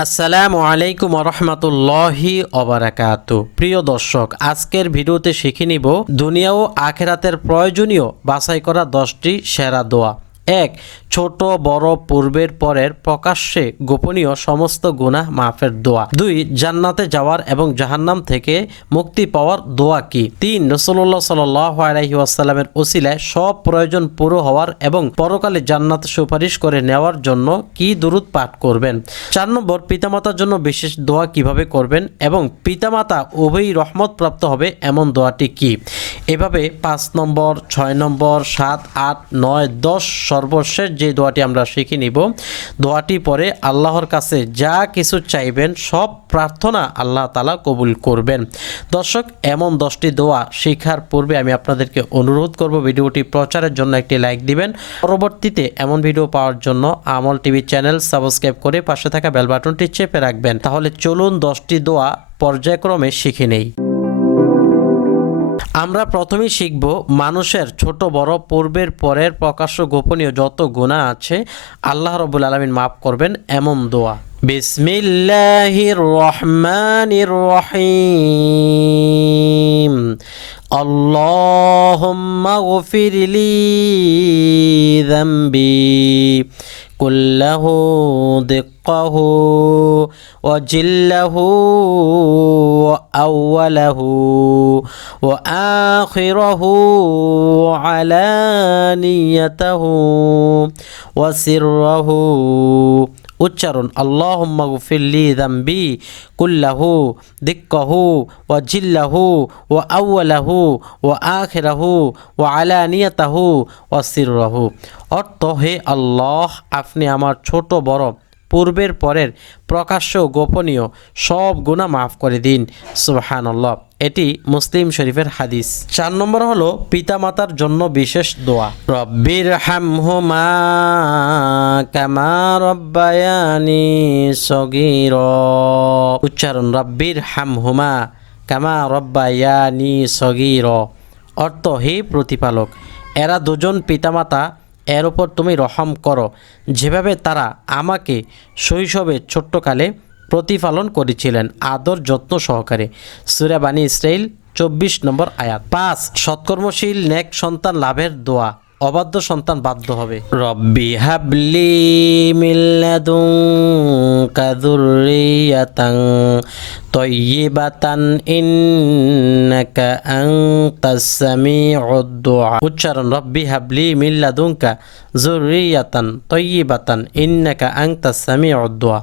আসসালামু আলাইকুম রহমতুল্লাহি অবরাকাত প্রিয় দর্শক, আজকের ভিডিওতে শিখে নিব দুনিয়া ও আখেরাতের প্রয়োজনীয় বাছাই করা দশটি সেরা দোয়া। এক, ছোট, বড়, পূর্বের, পরের, প্রকাশ্যে গোপনীয় সমস্ত গুনাহ মাফের দোয়া। দুই, জান্নাতে যাওয়ার এবং জাহান্নাম থেকে মুক্তি পাওয়ার দোয়া কি? তিন রসল্লাহ সাল্লাহি আসাল্লামের ওসিলায় সব প্রয়োজন পুরো হওয়ার এবং পরকালে জান্নাত সুপারিশ করে নেওয়ার জন্য কি দুরুদ পাঠ করবেন? চার নম্বর, পিতামাতার জন্য বিশেষ দোয়া কীভাবে করবেন এবং পিতামাতা উভয়ই রহমত প্রাপ্ত হবে এমন দোয়াটি কি? এভাবে পাঁচ নম্বর, ছয় নম্বর, সাত, আট, নয়, দশ সর্বশেষ যে দোয়াটি আমরা শিখে নিব, দোয়াটি পরে আল্লাহর কাছে যা কিছু চাইবেন, সব প্রার্থনা আল্লাহ তালা কবুল করবেন। দর্শক, এমন দশটি দোয়া শিখার পূর্বে আমি আপনাদেরকে অনুরোধ করব, ভিডিওটি প্রচারের জন্য একটি লাইক দিবেন। পরবর্তীতে এমন ভিডিও পাওয়ার জন্য আমল টিভি চ্যানেল সাবস্ক্রাইব করে পাশে থাকা বেল বাটনটি চেপে রাখবেন। তাহলে চলুন দশটি দোয়া পর্যায়ক্রমে শিখে নেই। আমরা প্রথমেই শিখব মানুষের ছোট বড় পূর্বের পরের প্রকাশ্য গোপনীয় যত গুণা আছে আল্লাহ রবুল আলমিন মাফ করবেন এমন দোয়া বিসমিল্লাহির রহমানির রহিম اللهم اغفر لي ذنبي كله دقه وجله وأوله وآخره علانيته وسره উচ্চারণ আল্লাহুম্মা গুফিল্লি দাম্বি কুল্লাহু দিক্কাহু ওয়া জিল্লাহু ওয়া আউ্লাহু ওয়া আখিরাহু ওয়া আলানিয়াতাহু ওয়া সিররাহু অর্থ হে আল্লাহ আপনি আমার ছোট বড় পূর্বের পরের প্রকাশ্য গোপনীয় সব গুণা মাফ করে দিন। সুবহান এটি মুসলিম শরীফের হাদিস। চার নম্বর হলো পিতামাতার জন্য বিশেষ দোয়া। রব্বির হামহুমা কামা রব্বায়ানি সগীর। উচ্চারণ, রব্বির হামহুমা কামা রব্বায়ানি সগীর। অর্থ, হে প্রতিপালক, এরা দুজন পিতামাতা এর ওপর তুমি রহম করো। যেভাবে তারা আমাকে শৈশবে ছোট্টকালে প্রতিপালন করেছিলেন, আদর যত্ন সহকারে। সুরাবানী ইসরাইল চব্বিশ নম্বর আয়াত। পাঁচ, সৎকর্মশীল, নেক সন্তান লাভের দোয়া। অবাধ্য সন্তান বাধ্য হবে। রব্বি হাবলি মিল্লাদুং কাদুরিয়াতাং তৈবাতান ইন্নাকা আনতাস সামিউদ দুআ উচ্চারণ, রব্বি হাবলি মিল্লাদুনকা যুররিয়াতান তৈবাতান ইন্নাকা আনতাস সামিউদ দুআ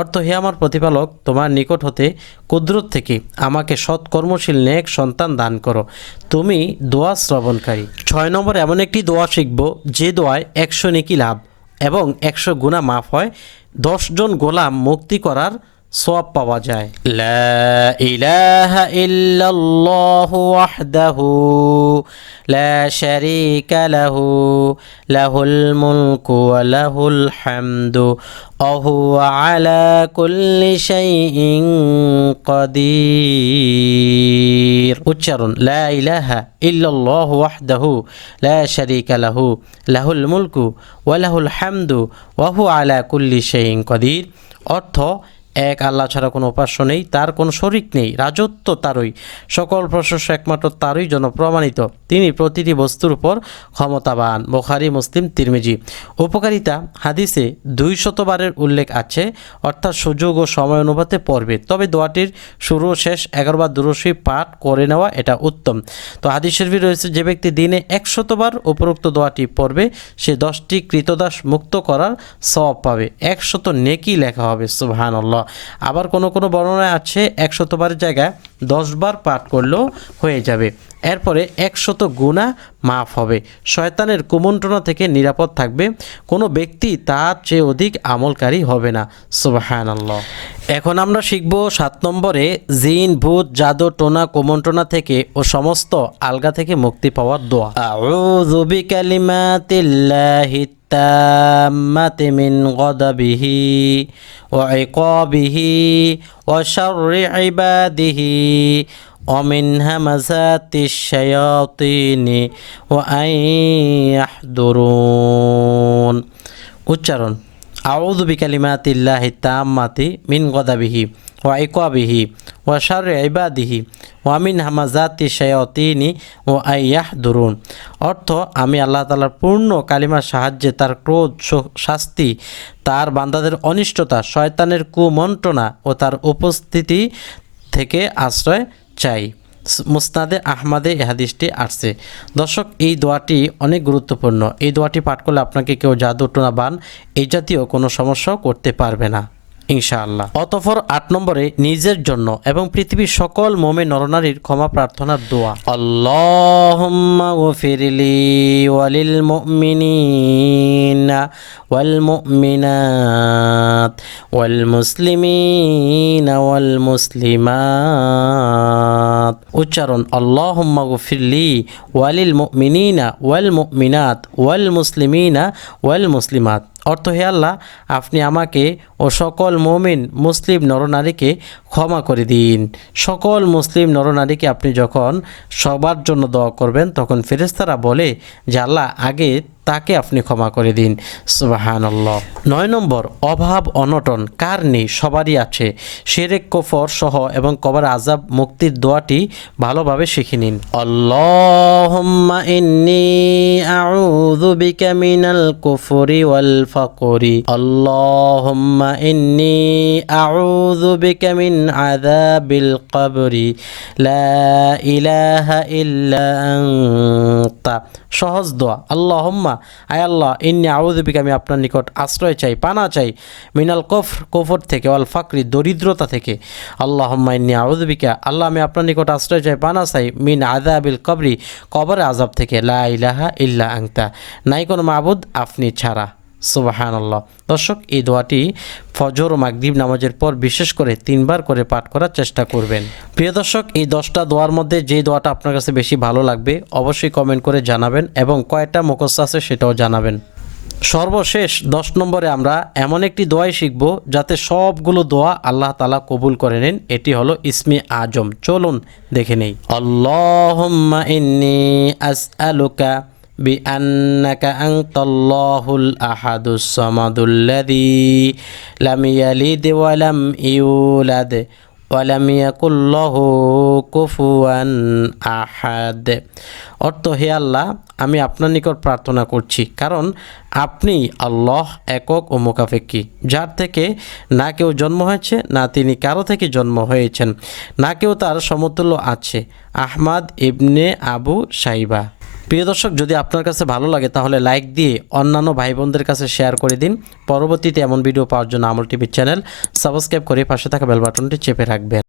অর্থ, হে আমার প্রতিপালক, তোমার নিকট হতে কুদরত থেকে আমাকে সৎ কর্মশীল নেক সন্তান দান করো। তুমি দোয়া শ্রবণকারী। ছয় নম্বর, এমন একটি দোয়া শিখব, যে দোয়ায় একশো নেকি লাভ এবং একশো গুণা মাফ হয়। দশজন গোলাম মুক্তি করার সওয়াব পাওয়া যায় লা ইলাহা ইল্লাল্লাহু ওয়াহদাহু লা শারীকা লাহু লাহুল মুলকু ওয়া লাহুল হামদু وهو على كل شيء قدير উচ্চারণ লা ইলাহা ইল্লাল্লাহু ওয়াহদাহু লা শারীকা লাহু লাহুল মুলকু ওয়া লাহুল হামদু ওয়া হুয়া আলা কুল্লি শাইইন কদির অর্থ এক, আল্লাহ ছাড়া কোনো উপাস্য নেই, তার কোনো শরিক নেই, রাজত্ব তারই, সকল প্রশস্য একমাত্র তারই জন্য প্রমাণিত। তিনি প্রতিটি বস্তুর উপর ক্ষমতাবান, বোখারি, মুসলিম, তিরমিজি। উপকারিতা, হাদিসে দুই শতবারের উল্লেখ আছে, অর্থাৎ সুযোগ ও সময় অনুপাতে পড়বে। তবে দোয়াটির শুরু শেষ এগারোবার দুরসী পাঠ করে নেওয়া এটা উত্তম। তো হাদিস শরীফে রয়েছে যে ব্যক্তি দিনে একশতবার উপরোক্ত দোয়াটি পড়বে, সে দশটি কৃতদাস মুক্ত করার সব পাবে। একশত নেকি লেখা হবে সুবহান আল্লাহ আবার কোনো কোনো বর্ণনায় আছে একশতবারের জায়গায় দশবার পাঠ করলেও হয়ে যাবে। এরপরে একশত গুণা মাফ হবে শয়তানের কুমন্ত্রণা থেকে নিরাপদ থাকবে কোনো ব্যক্তি তার চেয়ে অধিক আমলকারী হবে না সুবাহান আল্লাহ এখন আমরা শিখব সাত নম্বরে জিন ভূত জাদু টোনা কুমন্ত্রণা থেকে ও সমস্ত আলগা থেকে মুক্তি পাওয়ার দোয়া আউযু বিকালিমাতিল্লাহি التامة من غضبه وعقابه وشر عباده ومن همزات الشياطين وأن يحضرون উচ্চারণ আউযু বিকালিমাতিল্লাহি তাম্মাতি মিন গদাবিহি ওয়া ইকওয়াবিহি ওয়া শাররি ইবাদিহি ওয়া মিন হামাজাতি শায়াতিনি ও আইয়াহ দুরুন অর্থ আমি আল্লাহ তাআলার পূর্ণ কালিমার সাহায্যে তার ক্রোধ শো- শাস্তি তার বান্দাদের অনিষ্টতা শয়তানের কুমন্ত্রণা ও তার উপস্থিতি থেকে আশ্রয় চাই। মুসনাদে আহমাদে এ হাদিসটি আসছে। দর্শক, এই দোয়াটি অনেক গুরুত্বপূর্ণ। এই দোয়াটি পাঠ করলে আপনাকে কেউ জাদু টোনা বান, এই জাতীয় কোনো সমস্যাও করতে পারবে না। ইনশাআল্লাহ। অতঃপর আট নম্বরে, নিজের জন্য এবং পৃথিবীর সকল মোমে নরনারীর ক্ষমা প্রার্থনার দোয়া। আল্লাহুম্মা গফিরলি ওয়ালিল মুমিনিনা ওয়াল মুমিনাত ওয়াল মুসলিমিনা ওয়াল মুসলিমাত। উচ্চারণ, আল্লাহুম্মা গফিরলি ওয়ালিল মুমিনিনা ওয়াল মুমিনাত ওয়াল মুসলিমিনা ওয়াল মুসলিমাত। অর্থ হে আল্লাহ, আপনি আমাকে ও সকল মমিন মুসলিম নরনারীকে ক্ষমা করে দিন। সকল মুসলিম নরনারীকে আপনি যখন সবার জন্য দোয়া করবেন, তখন ফেরেস্তারা বলে যে, আল্লাহ, আগে তাকে আপনি ক্ষমা করে দিন। সুবাহান নয় নম্বর, অভাব, অনটন, কার নেই? সবারই আছে। সেরেক, কফর সহ এবং কবর আজাব মুক্তির দোয়াটি ভালোভাবে শিখে নিন। আল্লাহুম্মা ইন্নি আউযু বিকা মিনাল কুফরি ওয়াল ফাকরি। আল্লাহুম্মা ইন্নি আউযু বিকা মিন আযাবিল কবরি। লা ইলাহা ইল্লা আনতা। সহজ দোয়া। আল্লাহুম্মা আয় আল্লাহ, ইন্নি আউদিক আমি আপনার নিকট আশ্রয় চাই, পানা চাই। মিনাল কফর কফর থেকে অল ফাকরি, দরিদ্রতা থেকে। আল্লাহ ইন্নি আউদিকা আল্লাহ, আমি আপনার নিকট আশ্রয় চাই, পানা চাই, মিন আদাবিল কবরি, কবর আজাব থেকে। লা ইলাহা ইল্লা আংতা নাই কোনো মাবুদ, আপনি ছাড়া। সুবাহান আল্লাহ দর্শক, এই দোয়াটি ফজর ও মাগদীব নামাজের পর বিশেষ করে তিনবার করে পাঠ করার চেষ্টা করবেন। প্রিয় দর্শক, এই দশটা দোয়ার মধ্যে যে দোয়াটা আপনার কাছে বেশি ভালো লাগবে, অবশ্যই কমেন্ট করে জানাবেন এবং কয়টা মুখস্থ আছে সেটাও জানাবেন। সর্বশেষ দশ নম্বরে আমরা এমন একটি দোয়াই শিখব যাতে সবগুলো দোয়া আল্লাহ তালা কবুল করে নেন। এটি হলো ইসমি আজম। চলুন দেখে নেই। আসআলুকা بأنك أنت الله الأحد الصمد الذي لم يلد ولم يولد ولم يكن له كفوا أحد অর্থ হে আল্লাহ আমি আপনার নিকট প্রার্থনা করছি কারণ আপনি আল্লাহ একক ও মোকাফেক্কি যার থেকে না কেউ জন্ম হয়েছে না তিনি কারো থেকে জন্ম হয়েছেন না কেউ তার সমতুল্য আছে আহমাদ ইবনে আবু সাইবা প্রিয় দর্শক, যদি আপনার কাছে ভালো লাগে, তাহলে লাইক দিয়ে অন্যান্য ভাই বোনদের কাছে শেয়ার করে দিন। পরবর্তীতে এমন ভিডিও পাওয়ার জন্য আমল টিভির চ্যানেল সাবস্ক্রাইব করে পাশে থাকা বেল বাটনটি চেপে রাখবেন।